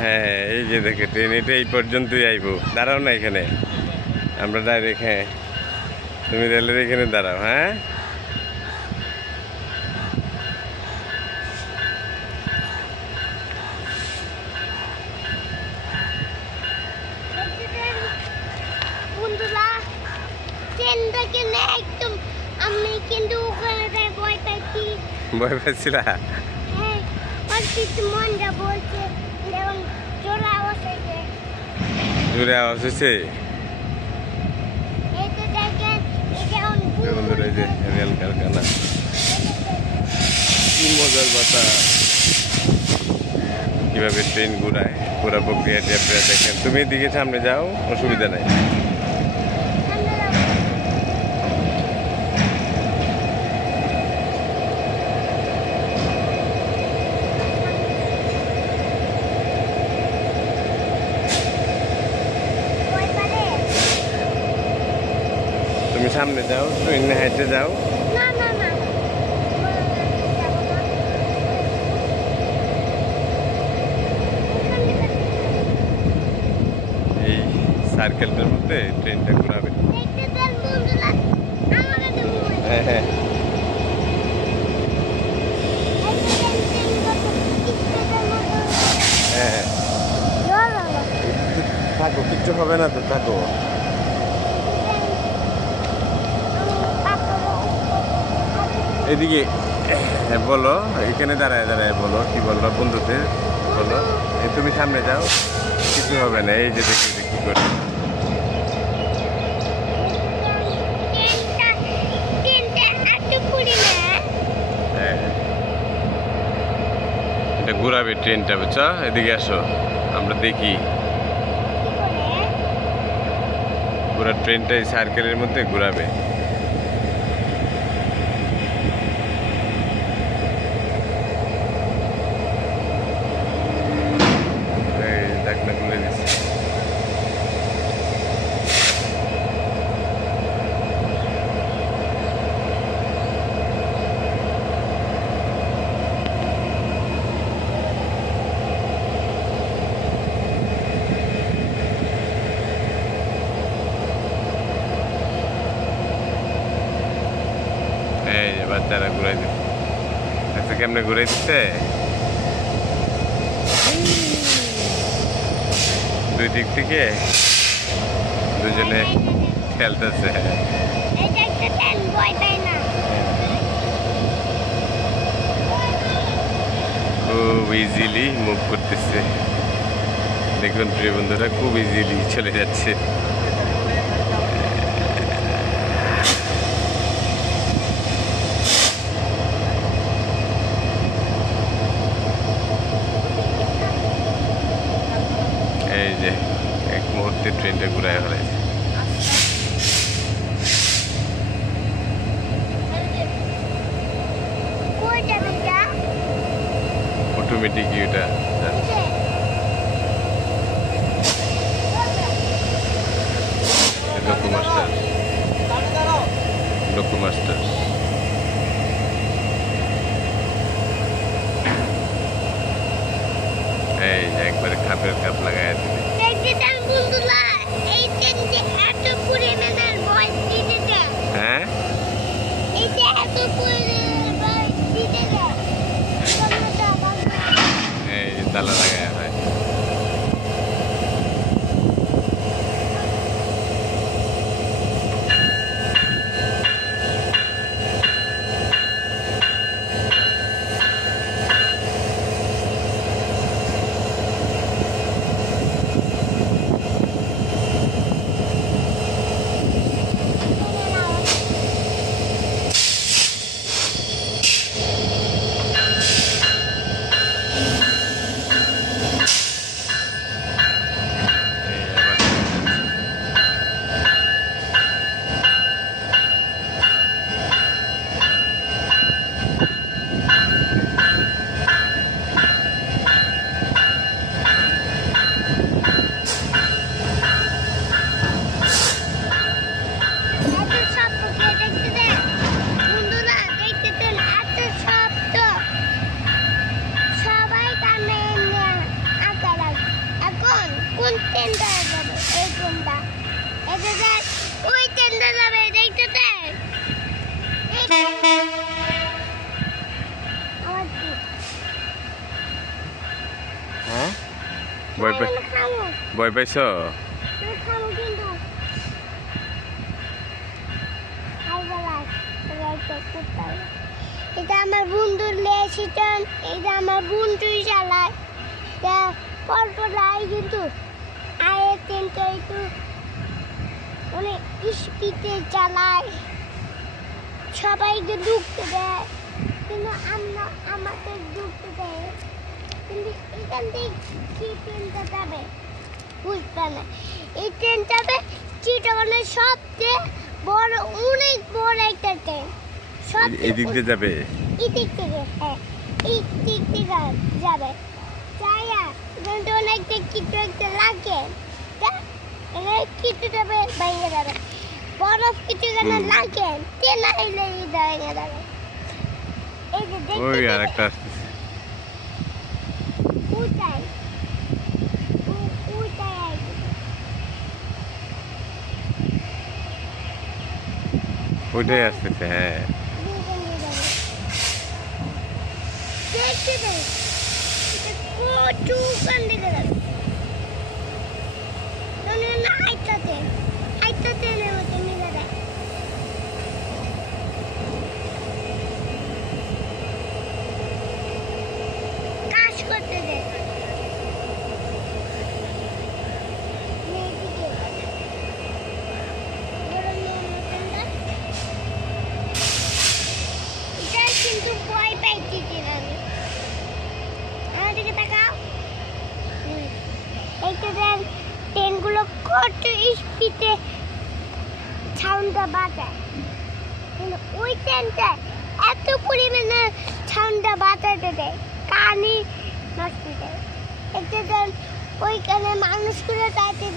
হ্যাঁ এই যে দেখে ট্রেন এটা এই পর্যন্তই আইব। দাঁড়াও না এখানে, আমরা ডাইরেক্ট। হ্যাঁ তুমি রেলের এখানে দাঁড়াও। হ্যাঁ ভয় পাচ্ছিলা? জোরে আওয়াজ হয়েছে। বন্ধুরা এই যে রেল কারখানা, কি মজার বাতাস, কিভাবে ট্রেন ঘুরায়, পুরো প্রক্রিয়াটি আপনারা দেখেন। তুমি এদিকে সামনে যাও, অসুবিধা নাই। তুমি সামনে যাও, ট্রেনে হেঁটে যাও। এই সার্কেলটার মধ্যে ট্রেনটা ঘুরাবে। হ্যাঁ হ্যাঁ হ্যাঁ থাকো, কিচ্ছু হবে না তো, থাকো। এদিকে বলো, এখানে দাঁড়ায় দাঁড়ায় বলো, কি বললো বন্ধুদের বলো। তুমি সামনে যাও, কিছু হবে না। এই যে দেখি কি করে এটা ঘুরাবে ট্রেনটা, বুঝছো? এদিকে আসো, আমরা দেখি পুরো ট্রেনটা এই সার্কেলের মধ্যে ঘুরাবে। বাচ্চারা ঘুরাই দিচ্ছে, আচ্ছা কেমনে ঘুরাই দিচ্ছে, দুই দিক থেকে দুজনে খেলতেছে। খুব ইজিলি মুভ করতেছে, দেখুন প্রিয় বন্ধুরা, খুব ইজিলি চলে যাচ্ছে। এই যে এক মুহূর্তে ট্রেনটা ঘুরায় ফেলেছে। অটোমেটিক এটা লোকোমাস্টার, লোকোমাস্টার। এই একবারে খাপের খাপ লাগাই দিবে। হ্যাঁ এই তালা লাগায় হয়। ট্রেনটা যাবে, এই ট্রেনটা এটা যায়, ওই ট্রেনটা যাবে, দেখতে দেন আমার কি হ্যাঁ ভয় পাই খামো ভয় পাইছ খামো কিন্তু এটা আমার বন্ধুর লেসিটন, এটা আমার বন্ধুই চালায়, পরপর আয় কিন্তু আয়ের ট্রেনটা একটু অনেক স্পিডে চালায়, সবাইকে ঢুকতে দেয় কিন্তু আমরা আমাদের ঢুকতে দেয়, কিন্তু এখান থেকে কি ট্রেনটা যাবে বুঝবে না। এই ট্রেন যাবে চিটাগনের সবচেয়ে বড়, অনেক বড় একটা ট্রেন, এদিক দিয়ে যাবে, এদিক থেকে, হ্যাঁ এই দিক থেকে যাবে, যাইয়া কিন্তু অনেক কিছু একটা লাগে, কিছু যাবে ভেঙে যাবে, বরফ কিছু যেন লাগে, ট্রেন আইলে ভেঙে যাবে। এই যে ওই দেখতে আর একটা আসতেছে উঠাই উঠাই আইছে, ওইটাই আসতেছে। হ্যাঁ দেখতে দেখ কচু কান দিকে যাবে, না আইতাতে আইতাতে নেমে তুমি দাদা কাজ করতে দে, কিন্তু ভয় পাইতেছি না আমি, আমার দিকে তাকাও, এইটা দেন ট্রেনগুলো কত স্পিডে সাউন্ডটা বাজায়, কিন্তু ওই ট্রেনটা এত পরিমাণে সাউন্ডটা বাজাতে দেয়, কানে নষ্ট দেয়, এটা দেন ওইখানে মানুষগুলো যাইতে